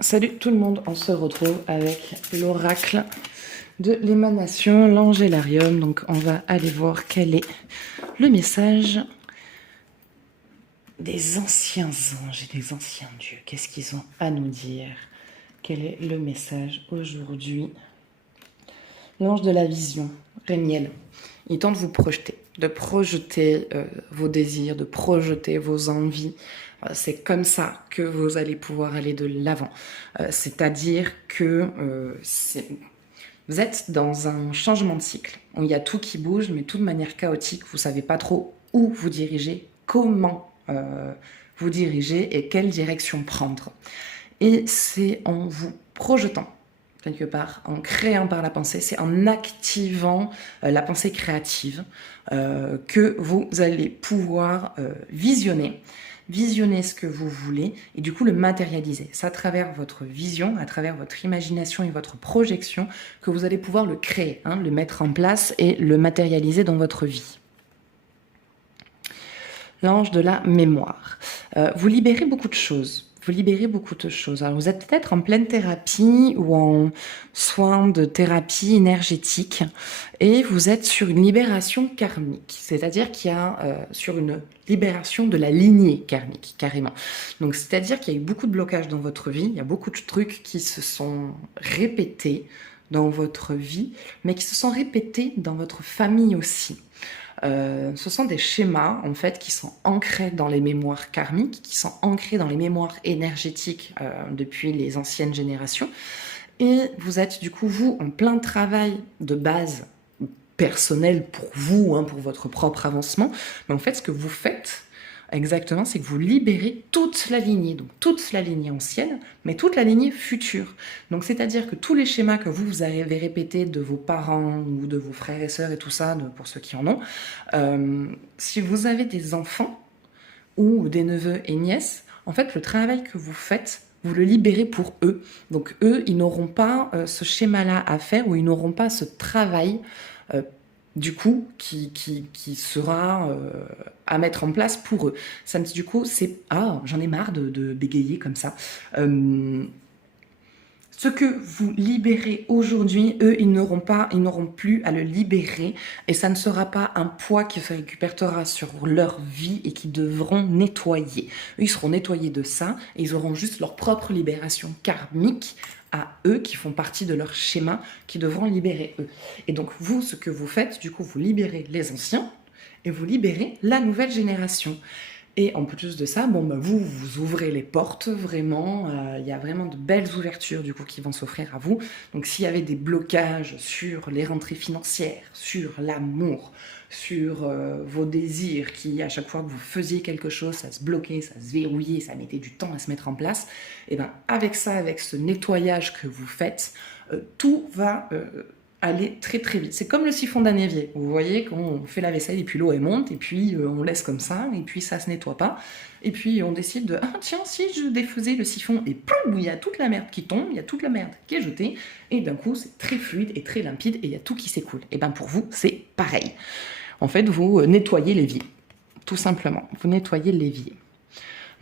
Salut tout le monde, on se retrouve avec l'oracle de l'émanation, l'angélarium. Donc on va aller voir quel est le message des anciens anges et des anciens dieux. Qu'est-ce qu'ils ont à nous dire? Quel est le message aujourd'hui? L'ange de la vision, Rémiel, il tente de vous projeter, de projeter vos désirs, de projeter vos envies. C'est comme ça que vous allez pouvoir aller de l'avant. C'est-à-dire que vous êtes dans un changement de cycle, où il y a tout qui bouge, mais tout de manière chaotique. Vous ne savez pas trop où vous diriger, comment vous diriger et quelle direction prendre. Et c'est en vous projetant quelque part, en créant par la pensée, c'est en activant la pensée créative que vous allez pouvoir visionner ce que vous voulez et du coup le matérialiser. C'est à travers votre vision, à travers votre imagination et votre projection que vous allez pouvoir le créer, le mettre en place et le matérialiser dans votre vie. L'ange de la mémoire. Vous libérez beaucoup de choses. Vous libérez beaucoup de choses. Alors vous êtes peut-être en pleine thérapie ou en soins de thérapie énergétique et vous êtes sur une libération karmique, c'est-à-dire qu'il y a sur une libération de la lignée karmique, carrément. Donc c'est-à-dire qu'il y a eu beaucoup de blocages dans votre vie, il y a beaucoup de trucs qui se sont répétés dans votre vie, mais qui se sont répétés dans votre famille aussi. Ce sont des schémas en fait qui sont ancrés dans les mémoires karmiques, qui sont ancrés dans les mémoires énergétiques depuis les anciennes générations. Et vous êtes du coup, vous, en plein travail de base personnel pour vous, pour votre propre avancement. Mais en fait, ce que vous faites exactement, c'est que vous libérez toute la lignée, donc toute la lignée ancienne, mais toute la lignée future. Donc c'est-à-dire que tous les schémas que vous avez répétés de vos parents ou de vos frères et sœurs et tout ça, pour ceux qui en ont, si vous avez des enfants ou des neveux et nièces, en fait, le travail que vous faites, vous le libérez pour eux. Donc eux, ils n'auront pas ce schéma-là à faire ou ils n'auront pas ce travail du coup, qui sera à mettre en place pour eux. Ça, du coup, c'est... Ah, j'en ai marre de bégayer comme ça. Ce que vous libérez aujourd'hui, eux, ils n'auront plus à le libérer et ça ne sera pas un poids qui se récupérera sur leur vie et qu'ils devront nettoyer. Eux, ils seront nettoyés de ça et ils auront juste leur propre libération karmique à eux qui font partie de leur schéma qui devront libérer eux. Et donc vous, ce que vous faites, du coup, vous libérez les anciens et vous libérez la nouvelle génération. Et en plus de ça, vous ouvrez les portes, vraiment, il y a vraiment de belles ouvertures du coup qui vont s'offrir à vous. Donc s'il y avait des blocages sur les rentrées financières, sur l'amour, sur vos désirs, qui à chaque fois que vous faisiez quelque chose, ça se bloquait, ça se verrouillait, ça mettait du temps à se mettre en place, et bien avec ça, avec ce nettoyage que vous faites, tout va aller très très vite. C'est comme le siphon d'un évier. Vous voyez, quand on fait la vaisselle et puis l'eau elle monte et puis on laisse comme ça et puis ça se nettoie pas. Et puis on décide de ah tiens si je défaisais le siphon et ploum, il y a toute la merde qui tombe, il y a toute la merde qui est jetée et d'un coup c'est très fluide et très limpide et il y a tout qui s'écoule. Et ben pour vous c'est pareil. En fait vous nettoyez l'évier, tout simplement. Vous nettoyez l'évier.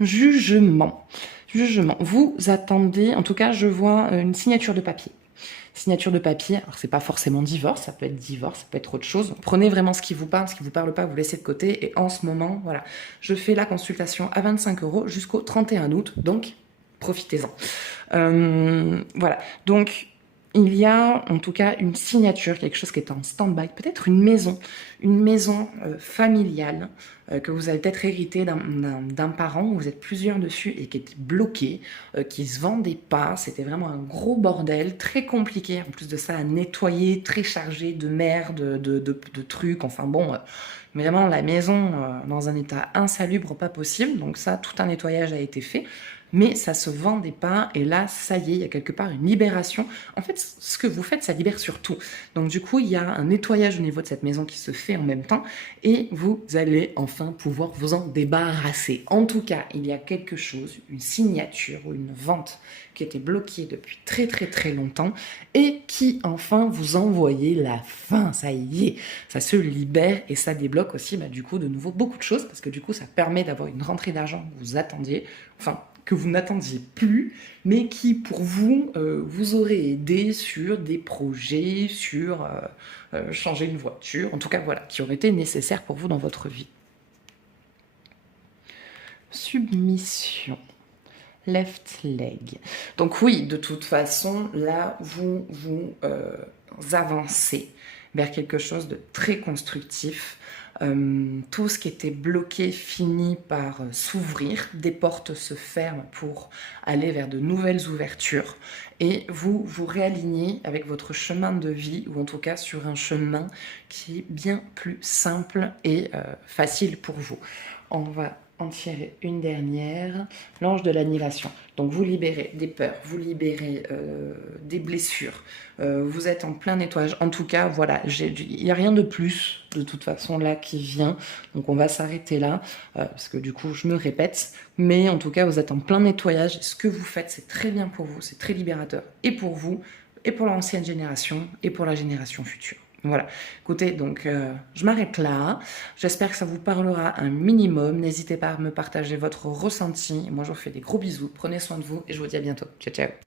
Jugement. Jugement. Vous attendez, en tout cas je vois une signature de papier. Signature de papier, alors c'est pas forcément divorce, ça peut être divorce, ça peut être autre chose. Prenez vraiment ce qui vous parle, ce qui vous parle pas, vous laissez de côté. Et en ce moment, voilà, je fais la consultation à 25 € jusqu'au 31 août, donc profitez-en. Voilà, donc il y a en tout cas une signature, quelque chose qui est en stand-by, peut-être une maison familiale que vous avez peut-être hérité d'un parent, où vous êtes plusieurs dessus et qui était bloqué, qui se vendait pas, c'était vraiment un gros bordel, très compliqué, en plus de ça à nettoyer, très chargé de merde, de trucs, enfin bon, vraiment la maison dans un état insalubre, pas possible, donc ça, tout un nettoyage a été fait. Mais ça se vendait pas, et là, ça y est, il y a quelque part une libération. En fait, ce que vous faites, ça libère sur tout. Donc du coup, il y a un nettoyage au niveau de cette maison qui se fait en même temps, et vous allez enfin pouvoir vous en débarrasser. En tout cas, il y a quelque chose, une signature ou une vente qui était bloquée depuis très très très longtemps, et qui enfin vous envoyez la fin, ça y est, ça se libère, et ça débloque aussi du coup de nouveau beaucoup de choses, parce que du coup, ça permet d'avoir une rentrée d'argent que vous attendiez, enfin, que vous n'attendiez plus, mais qui pour vous, vous aurait aidé sur des projets, sur changer une voiture, en tout cas voilà, qui aurait été nécessaire pour vous dans votre vie. Submission. Left leg. Donc oui, de toute façon, là, vous avancez vers quelque chose de très constructif. Tout ce qui était bloqué finit par s'ouvrir, des portes se ferment pour aller vers de nouvelles ouvertures et vous vous réalignez avec votre chemin de vie, ou en tout cas sur un chemin qui est bien plus simple et facile pour vous. On va en tirer une dernière, l'ange de l'annihilation. Donc vous libérez des peurs, vous libérez des blessures, vous êtes en plein nettoyage. En tout cas, voilà, il n'y a rien de plus de toute façon là qui vient. Donc on va s'arrêter là, parce que du coup je me répète. Mais en tout cas, vous êtes en plein nettoyage. Ce que vous faites, c'est très bien pour vous, c'est très libérateur. Et pour vous, et pour l'ancienne génération, et pour la génération future. Voilà, écoutez, donc je m'arrête là. J'espère que ça vous parlera un minimum. N'hésitez pas à me partager votre ressenti. Moi, je vous fais des gros bisous. Prenez soin de vous et je vous dis à bientôt. Ciao, ciao.